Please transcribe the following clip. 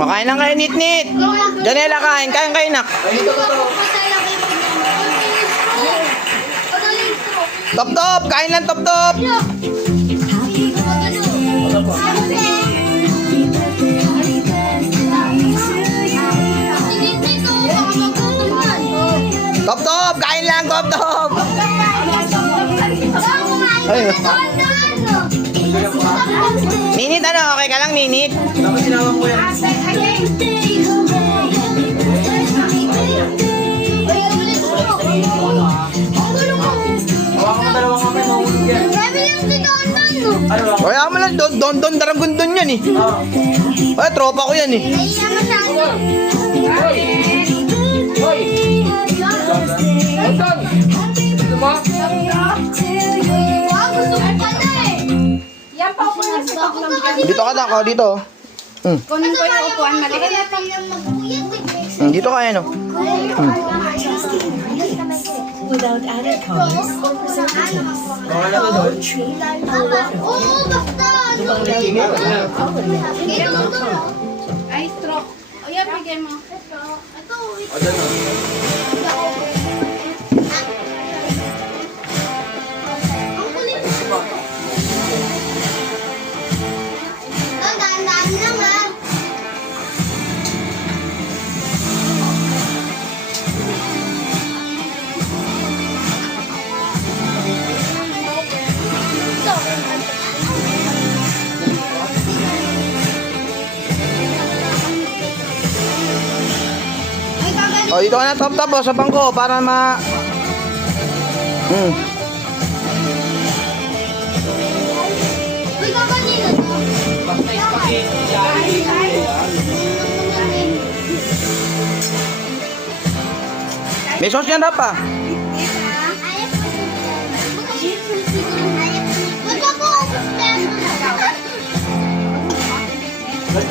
Makain lang kayo, nit-nit. Janela, kain. Kain kayo, nak. Top-top. Kain lang, top-top. Top-top. Kain lang, top-top. Ninit, ano? Okay ka lang, Ninit? Dapat sinama mo yan. Hawakan mo dalawang kamay, mahulog yan. Kaya mo lang, don daragundon yan eh. Ay, tropa ko yan eh. Hoy! Hoy! Anton! Gusto mo? Yan pa ako yung sitok ng bigas. Dito ka, ako dito. Kunin ko yung upuan maliit. Dito ka, ano? Without added costs or preservatives. Okay na to doon. Oo, basta. Ay, stroke. O yan, bigay mo. Ito, O, doon o. Daan-daan lang ah. O, dito ka na, top-top, o, sa bangko, para ma... Uy, kakanino to? Basta spaghetti, May sauce yan, Rapa. What?